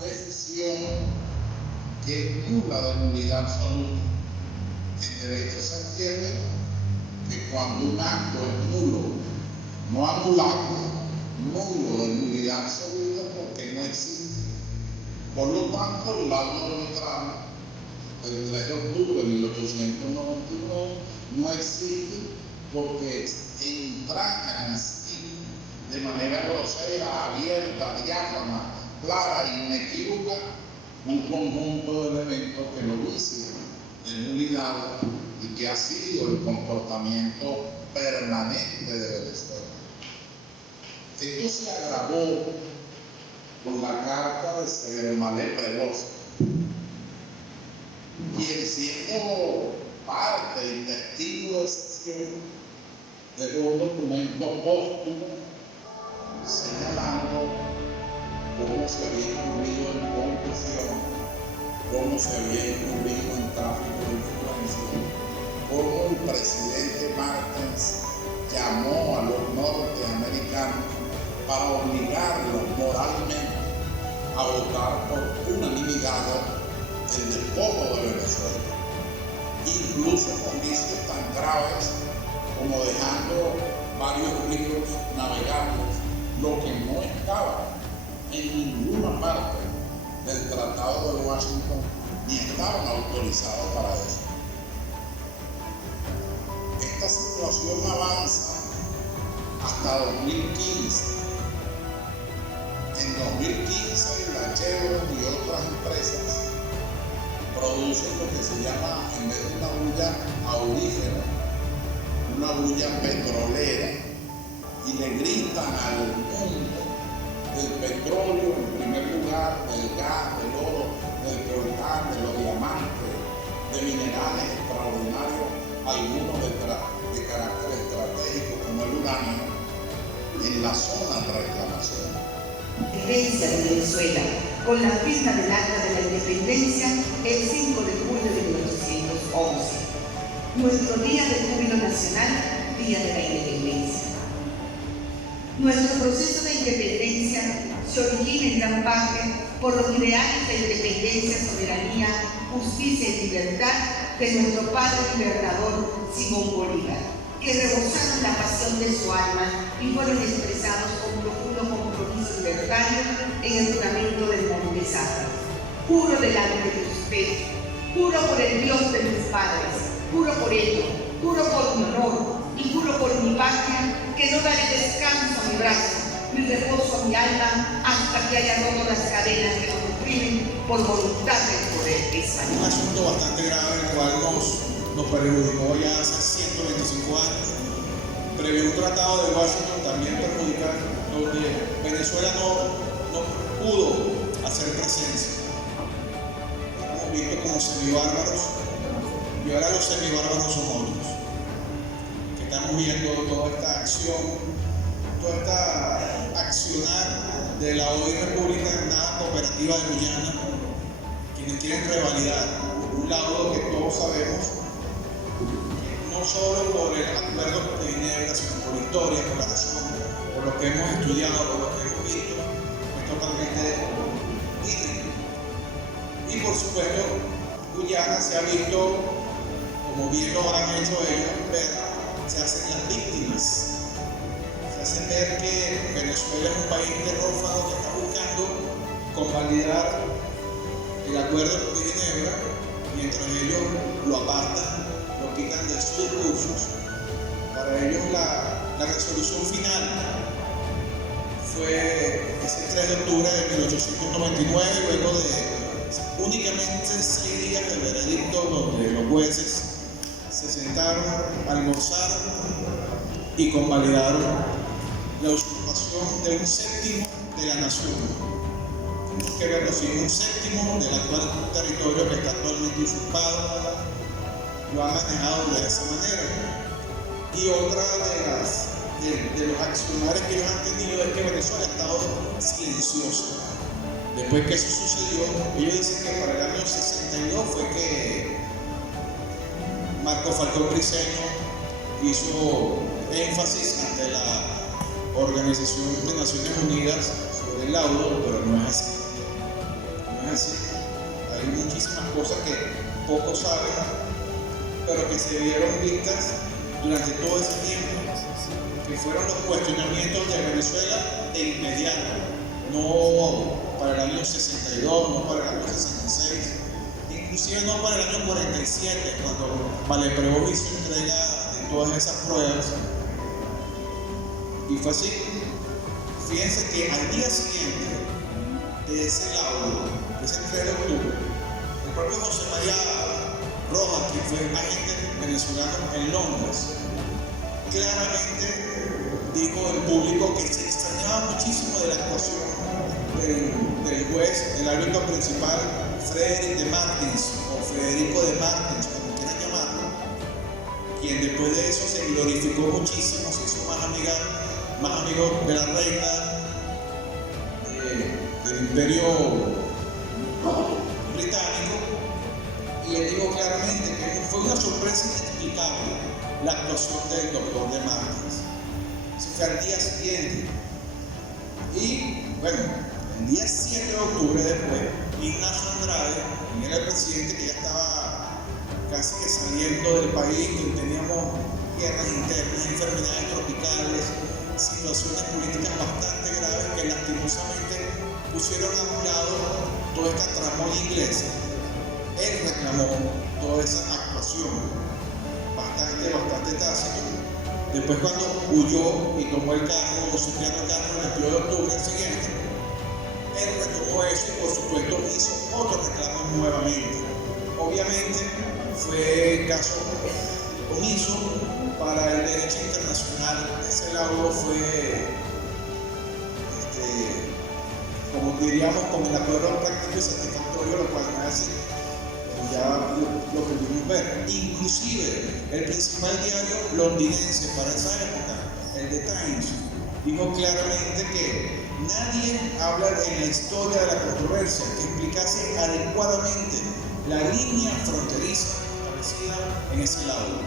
decisión que es nula de nulidad absoluta. En derecho se entiende que cuando un acto es nulo, no anulable, nulo de nulidad absoluta porque no existe. Por lo tanto, el laudo arbitral del 3 de octubre de 1899 no existe porque entran así de manera grosera, abierta, diáfana, clara y inequívoca un conjunto de elementos que lo dicen de nulidad y que ha sido el comportamiento permanente de Venezuela. Esto se agravó con la carta de Severmalé Prevost, quien siendo parte y testigo de un documento póstumo señalando cómo se había incurrido en corrupción, cómo se había incurrido en tráfico de influencia, cómo el presidente Martins llamó a los norteamericanos para obligarlos moralmente a votar por unanimidad el despojo de Venezuela, incluso con vicios tan graves como dejando varios ríos navegables, lo que no estaba en ninguna parte del Tratado de Washington ni estaban autorizados para eso. Esta situación avanza hasta 2015. En 2015 la Chevron y otras empresas producen lo que se llama, en vez de una bulla aurífera, una bulla petrolera, y le gritan al mundo del petróleo en primer lugar, del gas, del oro, del coltán, de los diamantes, de minerales extraordinarios, algunos de carácter estratégico como el uranio, en la zona de reclamación. Independencia de Venezuela, con la firma del Acta de la Independencia el 5 de julio de 1811. Nuestro día de júbilo nacional, Día de la Independencia. Nuestro proceso de independencia se origina en gran parte por los ideales de independencia, soberanía, justicia y libertad de nuestro padre libertador Simón Bolívar, que rebosaron la pasión de su alma y fueron expresados con profundo compromiso libertario en el juramento del Monte Sacro. Juro delante de usted, juro por el Dios de mis padres, juro por ello, juro por mi honor y juro por mi patria que no daré descanso a mi brazo, ni reposo a mi alma hasta que haya roto las cadenas que nos oprimen por voluntad del poder español. Un asunto bastante grave, el cual nos perjudicó ya hace 125 años. Previo un tratado de Washington también perjudicar, donde Venezuela no pudo hacer presencia. Hemos visto como semibárbaros, y ahora los semibárbaros son otros. Que estamos viendo toda esta acción, toda esta accionar de la hoy República Nada Cooperativa de Guyana, quienes quieren revalidar un laudo que todos sabemos, no solo por el acuerdo de Ginebra, sino por la historia, por la razón, por lo que hemos estudiado, por lo que hemos visto, es totalmente libre. Y por supuesto, Guyana se ha visto, como bien lo han hecho ellos, se hacen las víctimas. Se hacen ver que Venezuela es un país terrófago que está buscando convalidar el acuerdo de Ginebra, mientras ellos lo apartan, lo quitan de sus discursos. Para ellos la resolución final fue ese 3 de octubre de 1899, luego de únicamente 6 días de veredicto, donde los jueces se sentaron, almorzaron y convalidaron la usurpación de un séptimo de la nación. Tenemos que verlo así, un séptimo del actual territorio que está actualmente usurpado, lo han manejado de esa manera. Y otra de los accionarios que ellos han tenido es que Venezuela ha estado silenciosa. Después que eso sucedió, ellos dicen que para el año 62 fue que Marco Falcón Briceño hizo énfasis ante la Organización de Naciones Unidas sobre el laudo, pero no es así. no es así. Hay muchísimas cosas que pocos saben, pero que se vieron vistas durante todo ese tiempo, que fueron los cuestionamientos de Venezuela de inmediato, no para el año 62, no para el año 66, inclusive no para el año 47, cuando Valeprevó hizo entrega de todas esas pruebas. Y fue así. Fíjense que al día siguiente de ese laudo, de ese 3 de octubre, el propio José María Rojas, que fue agente venezolano en Londres, claramente dijo al público que se extrañaba muchísimo de la actuación del juez, el árbitro principal, Frederick de Martins, o Federico de Martins, como quieran llamarlo, quien después de eso se glorificó muchísimo, se hizo más amigo de la reina del Imperio Británico, y él dijo claramente que fue una sorpresa inexplicable la actuación del doctor de Martins. Eso fue al día siguiente. Y bueno, el día 7 de octubre después, Ignacio Andrade, quien era el presidente que ya estaba casi que saliendo del país, que teníamos guerras internas, enfermedades tropicales, situaciones políticas bastante graves que lastimosamente pusieron a un lado toda esta tramoya inglesa. Él reclamó toda esa actuación bastante tácito. Después, cuando huyó y tomó el cargo, Cipriano Castro, el 22 de octubre siguiente, él retomó eso y por supuesto hizo otro reclamo nuevamente. Obviamente fue caso omiso para el derecho internacional. Ese laudo fue, como diríamos, con el acuerdo práctico y satisfactorio, lo cual no es así. Ya lo pudimos ver. Inclusive el principal diario londinense para esa época, el The Times, dijo claramente que nadie habla en la historia de la controversia que explicase adecuadamente la línea fronteriza establecida en ese lado.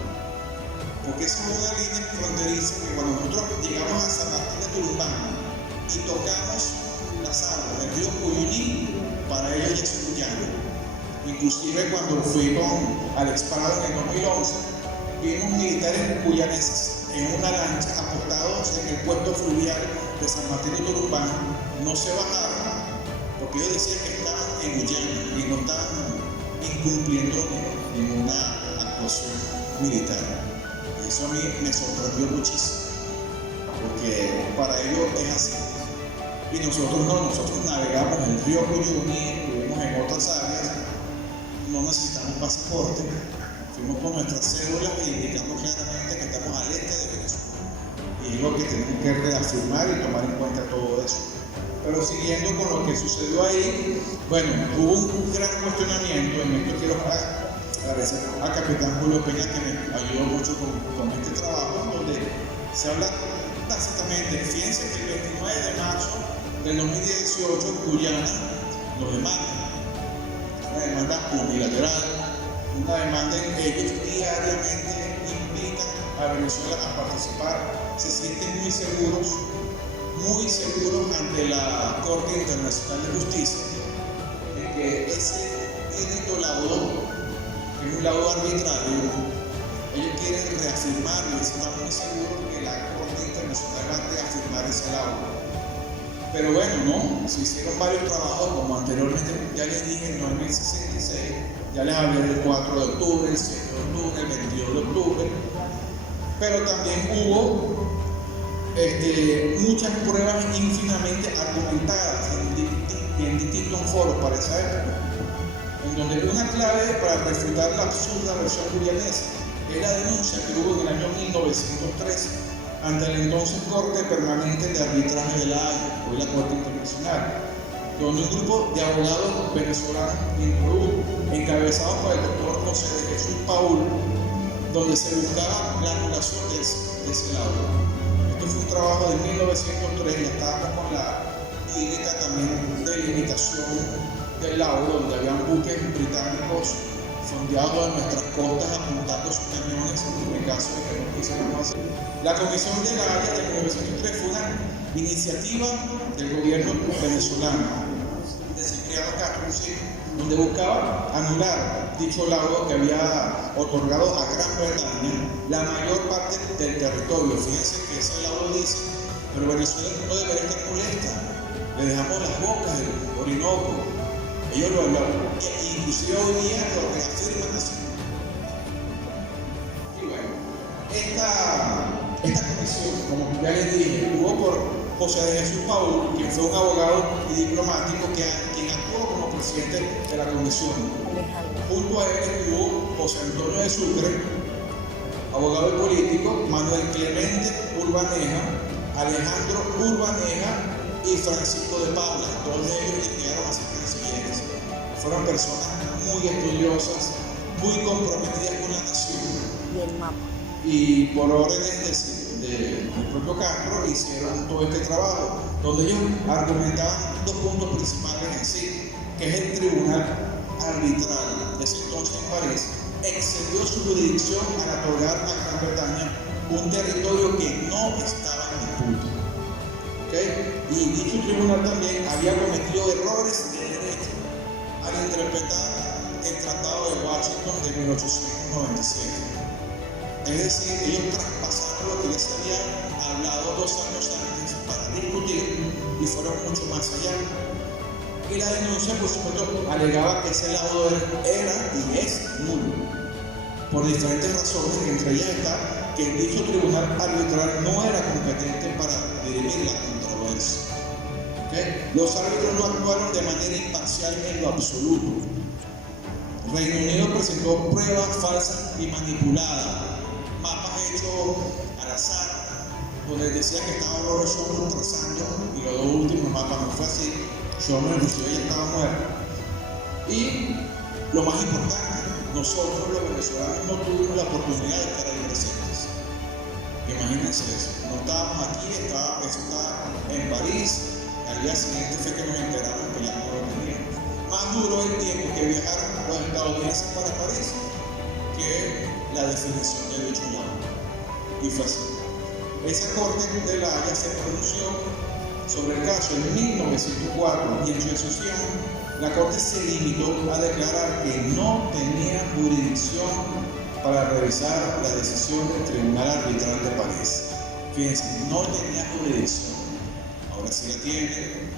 Porque esa es una línea fronteriza que cuando nosotros llegamos a San Martín de Turumbán y tocamos las aguas del río Cuyuní, para ellos ya es Guyana. Inclusive cuando fui con Alex Prado en el 2011, vimos militares guyaneses en una lancha apostados en el puerto fluvial de San Martín de Turumbán. No se bajaron porque ellos decían que estaban en Guyana y no estaban incumpliendo ninguna actuación militar. Y eso a mí me sorprendió muchísimo, porque para ellos es así. Y nosotros no, nosotros navegamos el río Cuyuní, estuvimos en otras áreas, no necesitamos pasaporte, fuimos con nuestras cédulas e indicamos claramente que estamos al este de Venezuela. Y es lo que tenemos que reafirmar y tomar en cuenta todo eso. Pero siguiendo con lo que sucedió ahí, bueno, hubo un gran cuestionamiento. En esto quiero agradecer al capitán Julio Peña, que me ayudó mucho con este trabajo, donde se habla básicamente, fíjense que el 29 de marzo del 2018 Guyana nos demanda. Una demanda unilateral, una demanda en que ellos diariamente invitan a Venezuela a participar, se sienten muy seguros ante la Corte Internacional de Justicia, de que ese inédito laudo, que es un laudo arbitrario, ellos quieren reafirmarlo y están muy seguros que la Corte Internacional va a reafirmar ese laudo. Pero bueno, no, se hicieron varios trabajos, como anteriormente ya les dije, no en el 66, ya les hablé del 4 de octubre, el 7 de octubre, el 22 de octubre, pero también hubo muchas pruebas infinitamente argumentadas en distintos foros para esa época, en donde una clave para refutar la absurda versión guyanesa es la denuncia que hubo en el año 1913 ante la entonces Corte Permanente de Arbitraje de La Haya, hoy la Corte Internacional, donde un grupo de abogados venezolanos introdujo, encabezados por el doctor José de Jesús Paul, donde se buscaba la anulación de ese laudo. Esto fue un trabajo de 1903, y estábamos con la típica también delimitación del laudo, donde habían buques británicos fondeados en nuestras costas apuntando sus cañones en caso de que no quisiéramos hacer. La Comisión de La Haya de 1903 fue una iniciativa del gobierno venezolano de Cipriano Castro, donde buscaba anular dicho laudo que había otorgado a Gran Bretaña la mayor parte del territorio. Fíjense que ese laudo dice, pero Venezuela no debería estar molesta, le dejamos las bocas del Orinoco. Ellos lo hablaron, inclusive hoy día lo reafirman así. Y bueno, esta comisión, como ya les dije, hubo por José de Jesús Paul, quien fue un abogado y diplomático quien actuó como presidente de la comisión. Junto a él estuvo José Antonio de Sucre, abogado y político, Manuel Clemente Urbaneja, Alejandro Urbaneja y Francisco de Paula. Todos ellos llegaron a ser cancilleres. Fueron personas muy estudiosas, muy comprometidas con la nación. Y el mapa. Y por órdenes del propio Castro hicieron todo este trabajo, donde ellos argumentaban dos puntos principales en sí, que es el tribunal arbitral de ese entonces en París excedió su jurisdicción al otorgar a Gran Bretaña un territorio que no estaba en disputa. ¿Okay? Y dicho tribunal también había cometido errores de derecho al interpretar el Tratado de Washington de 1897. Es decir, ellos traspasaron lo que les habían hablado 2 años antes para discutir y fueron mucho más allá. Y la denuncia, por supuesto, alegaba que ese laudo era y es nulo, por diferentes razones, entre ellas está que dicho tribunal arbitral no era competente para dirimir la controversia. ¿Okay? Los árbitros no actuaron de manera imparcial en lo absoluto. Reino Unido presentó pruebas falsas y manipuladas, mapas hechos al azar, donde decía que estaba Robert Schuman trazando, y los 2 últimos mapas no fue así. Schuman inclusive ya estaba muerto. Y lo más importante, nosotros los venezolanos no tuvimos la oportunidad de estar ahí presentes. Imagínense eso. No estábamos aquí, eso estaba en París. Al día siguiente fue que nos enteramos que ya no lo teníamos. Más duró el tiempo que viajaron los estadounidenses para París que la definición de dicho laudo. Y fue así. Esa corte de La Haya se pronunció sobre el caso en 1904 y en su decisión la corte se limitó a declarar que no tenía jurisdicción para revisar la decisión del Tribunal Arbitral de París. Fíjense, no tenía jurisdicción. Ahora sí la tiene,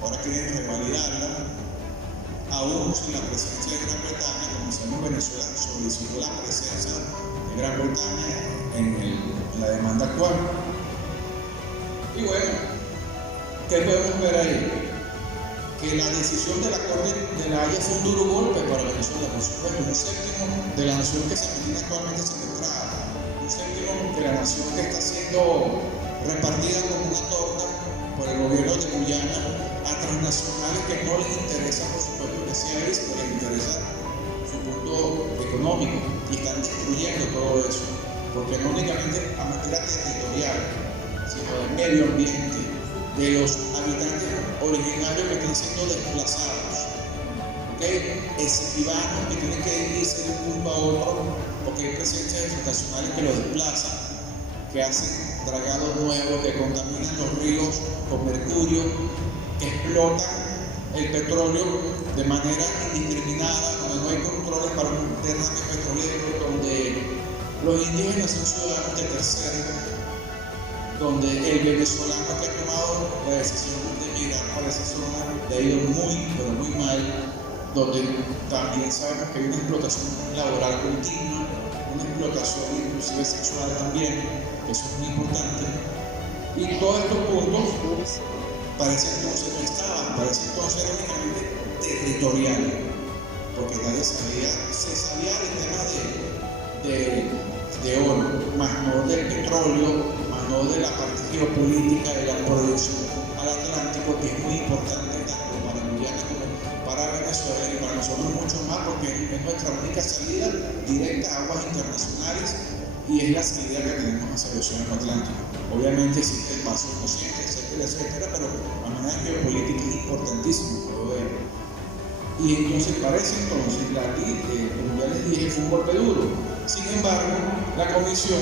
ahora quieren revalidarla, aún sin la presencia de Gran Bretaña. Como sabemos, Venezuela solicitó la presencia de Gran Bretaña en la demanda actual. Y bueno, ¿qué podemos ver ahí? Que la decisión de la Corte de La Haya fue un duro golpe para Venezuela, por supuesto, un séptimo de la nación que se mantiene actualmente secuestrada, un séptimo de la nación que está siendo repartida como una torta por el gobierno de Guyana a transnacionales que no les interesa, por supuesto, que sea eso, porque les interesa su punto económico, y están destruyendo todo eso, porque no únicamente a manera territorial, sino del medio ambiente, de los habitantes originarios que están siendo desplazados, ¿okay? Esquivanos que tienen que irse de un punto a otro porque hay presencias internacionales que los desplazan, que hacen dragados nuevos, que contaminan los ríos con mercurio, que explotan el petróleo de manera indiscriminada, donde no hay controles para un derrame petrolero, donde los indígenas son ciudadanos de tercera, donde el venezolano que ha tomado la decisión de migrar para esa zona le ha ido muy, pero muy mal, donde también sabemos que hay una explotación laboral continua, una explotación inclusive sexual también, que eso es muy importante. Y todos estos puntos parece entonces no estaban, parece entonces era únicamente territorial, porque nadie se sabía del tema de oro, más no del petróleo, más no de la parte geopolítica de la proyección al Atlántico, que es muy importante tanto para Guyana como para Venezuela y para nosotros mucho más, porque es nuestra única salida directa a aguas internacionales y es la salida que tenemos hacia el océano Atlántico. Obviamente existe el paso consciente, etcétera, etcétera, pero la manera geopolítica es importantísima todo ello. Y entonces parece entonces que aquí, como ya les dije, fue un golpe duro. Sin embargo, la comisión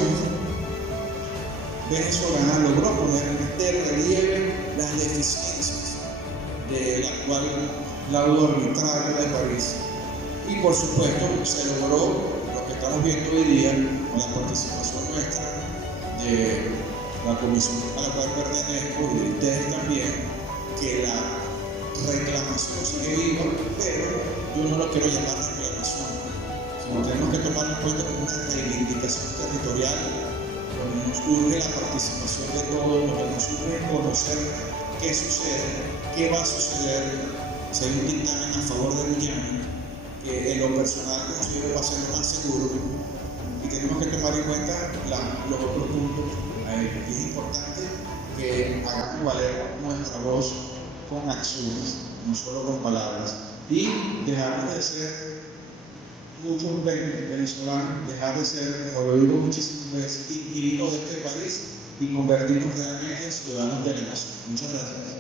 venezolana logró poner de relieve las deficiencias del actual laudo arbitrario de París. Y por supuesto se logró lo que estamos viendo hoy día con la participación nuestra de la comisión a la cual pertenezco y de ustedes también, que la reclamación sigue viva, pero yo no lo quiero llamar reclamación, sino tenemos que tomar en cuenta como una reivindicación territorial, donde nos urge la participación de todos, donde nos urge conocer qué sucede, qué va a suceder, si hay un dictamen a favor de Miami, que en lo personal considero va a ser más seguro, y tenemos que tomar en cuenta los otros puntos. Es importante que hagamos valer nuestra voz con acciones, no solo con palabras, y dejar de ser muchos venezolanos, dejar de ser, como lo digo muchísimas veces, inquilinos de este país y convertirnos realmente en ciudadanos de la nación. Muchas gracias.